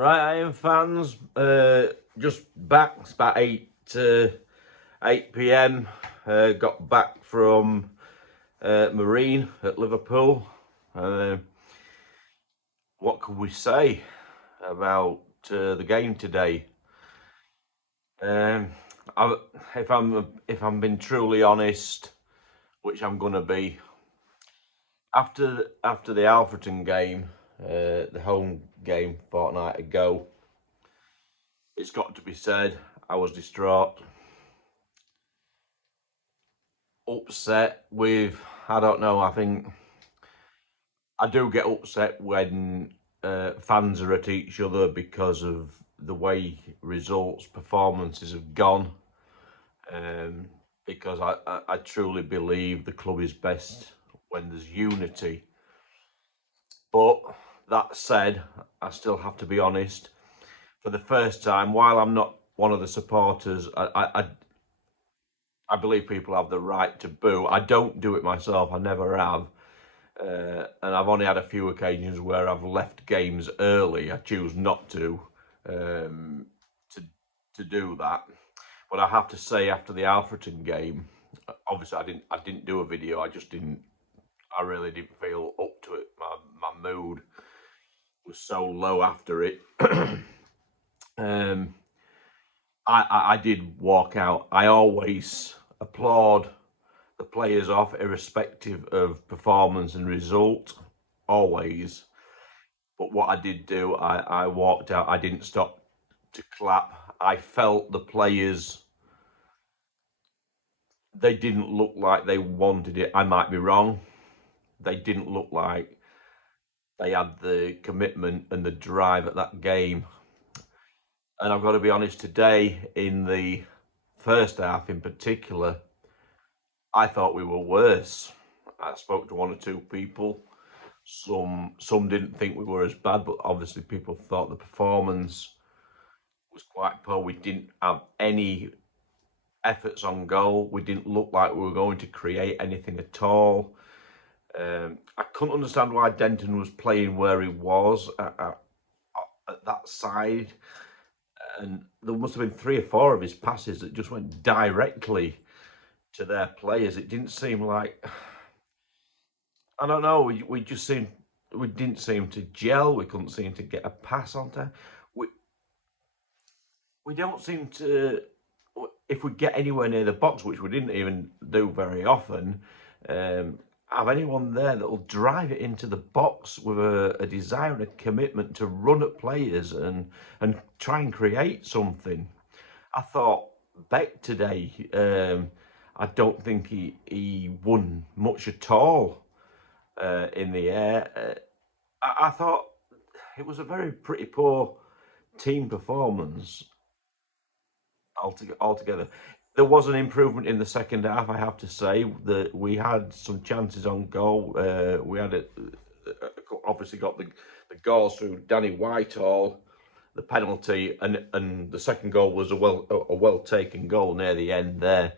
Right, Iron fans, just back. It's about 8 p.m. Got back from Marine at Liverpool. What can we say about the game today? Um, if I'm being truly honest, which I'm gonna be, after the Alfreton game, the home game fortnight ago, it's got to be said, I was distraught, upset with, I don't know, I think I do get upset when fans are at each other because of the way results, performances have gone. Um, because I truly believe the club is best when there's unity. But that said, I still have to be honest. For the first time, while I'm not one of the supporters, I believe people have the right to boo. I don't do it myself. I never have. And I've only had a few occasions where I've left games early. I choose not um, to to do that. But I have to say, after the Alfreton game, obviously I didn't do a video. I just didn't. I really didn't feel up to it. My mood was so low after it. um, I did walk out. I always applaud the players off, irrespective of performance and result, always. But what I did do, I walked out. I didn't stop to clap. I felt the players, they didn't look like they wanted it. I might be wrong. They didn't look like they had the commitment and the drive at that game. And I've got to be honest, today, in the first half in particular, I thought we were worse. I spoke to one or two people. Some didn't think we were as bad, but obviously people thought the performance was quite poor. We didn't have any efforts on goal. We didn't look like we were going to create anything at all. I couldn't understand why Denton was playing where he was at that side, and there must have been 3 or 4 of his passes that just went directly to their players. It didn't seem like, I don't know. We didn't seem to gel. We couldn't seem to get a pass on time. We we don't seem to. If we get anywhere near the box, which we didn't even do very often, um, have anyone there that will drive it into the box with a desire and a commitment to run at players and try and create something. I thought Beck today. I don't think he won much at all in the air. I thought it was a very pretty poor team performance altogether. There was an improvement in the second half, I have to say. That we had some chances on goal. We had obviously got the goals through Danny Whitehall, the penalty, and the second goal was a well taken goal near the end there.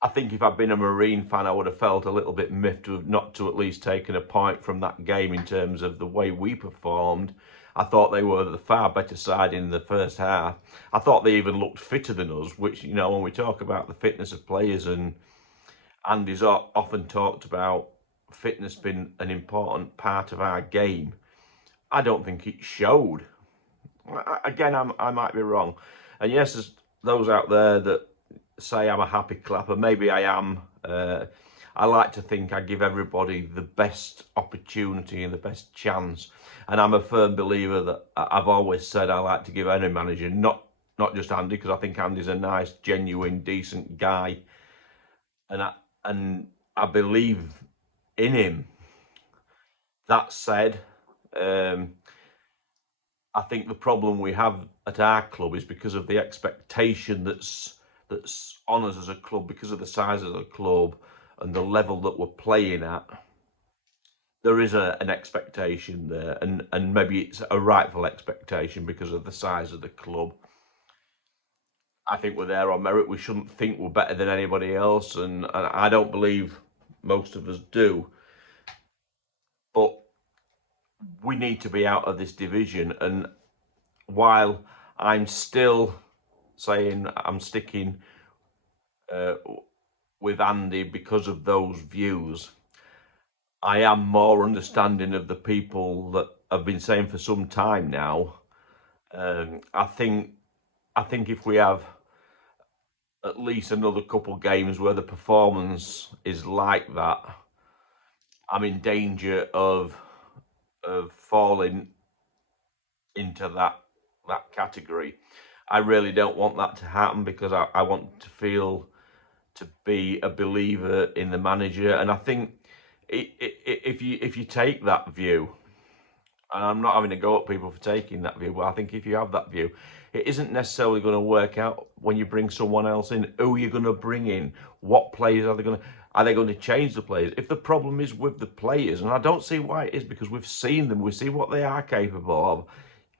I think if I'd been a Marine fan, I would have felt a little bit miffed to have not to at least taken a point from that game in terms of the way we performed. I thought they were the far better side in the first half. I thought they even looked fitter than us, which, when we talk about the fitness of players, and Andy's often talked about fitness being an important part of our game, I don't think it showed. Again, I might be wrong. And yes, there's those out there that say I'm a happy clapper. Maybe I am. I like to think I give everybody the best opportunity and the best chance. And I'm a firm believer that I've always said I like to give any manager, not just Andy, because I think Andy's a nice, genuine, decent guy, and I believe in him. That said, um, I think the problem we have at our club is because of the expectation that's on us as a club, because of the size of the club and the level that we're playing at. There is an expectation there, and maybe it's a rightful expectation because of the size of the club. I think we're there on merit. We shouldn't think we're better than anybody else, and I don't believe most of us do. But we need to be out of this division, and while I'm still saying I'm sticking with Andy because of those views, I am more understanding of the people that have been saying for some time now. I think if we have at least another couple games where the performance is like that, I'm in danger of falling into that category. I really don't want that to happen because I want to feel to be a believer in the manager, and I think if you take that view, and I'm not having to go at people for taking that view, but I think if you have that view, it isn't necessarily going to work out when you bring someone else in. Who are you going to bring in? What players are they going to? Are they going to change the players? If the problem is with the players, and I don't see why it is, because we've seen them, we see what they are capable of,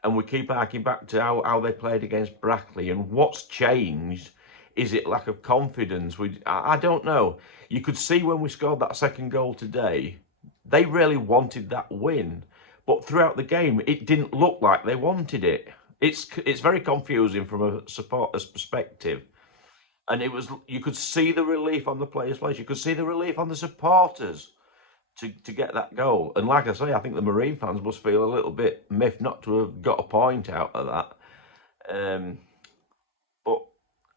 and we keep harking back to how they played against Brackley, and what's changed. Is it lack of confidence? I don't know. You could see when we scored that second goal today, they really wanted that win. But throughout the game, it didn't look like they wanted it. It's very confusing from a supporter's perspective. And you could see the relief on the players' face. You could see the relief on the supporters to get that goal. And like I say, I think the Marine fans must feel a little bit miffed not to have got a point out of that. But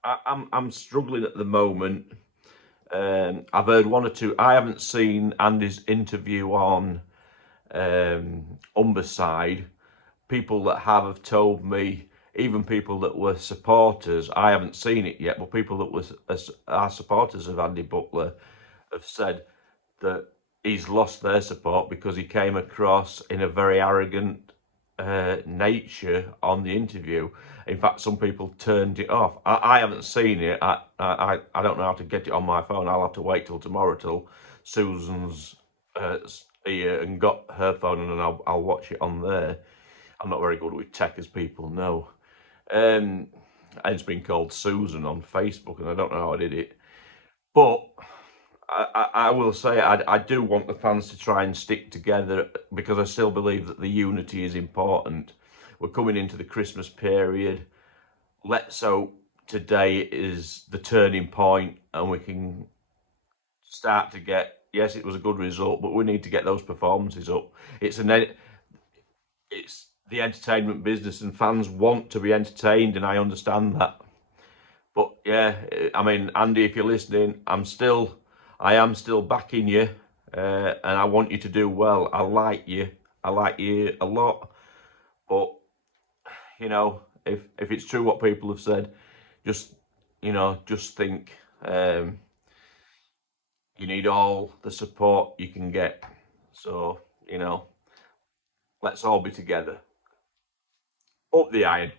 I'm struggling at the moment. I've heard one or two. I haven't seen Andy's interview on Humberside. People that have told me, even people that were supporters, I haven't seen it yet, but people that are supporters of Andy Butler have said that he's lost their support because he came across in a very arrogant nature on the interview. In fact, some people turned it off. I haven't seen it. I don't know how to get it on my phone. I'll have to wait till tomorrow till Susan's here and got her phone, and then I'll watch it on there. I'm not very good with tech, as people know. And it's been called Susan on Facebook, and I don't know how I did it. But I will say I do want the fans to try and stick together, because I still believe that the unity is important. We're coming into the Christmas period. Let's hope today is the turning point and we can start to get, yes, it was a good result, but we need to get those performances up. It's the entertainment business, and fans want to be entertained, and I understand that. But yeah, I mean, Andy, if you're listening, I am still backing you, and I want you to do well. I like you a lot. But you know, if it's true what people have said, just just think, you need all the support you can get. So let's all be together. Up the iron.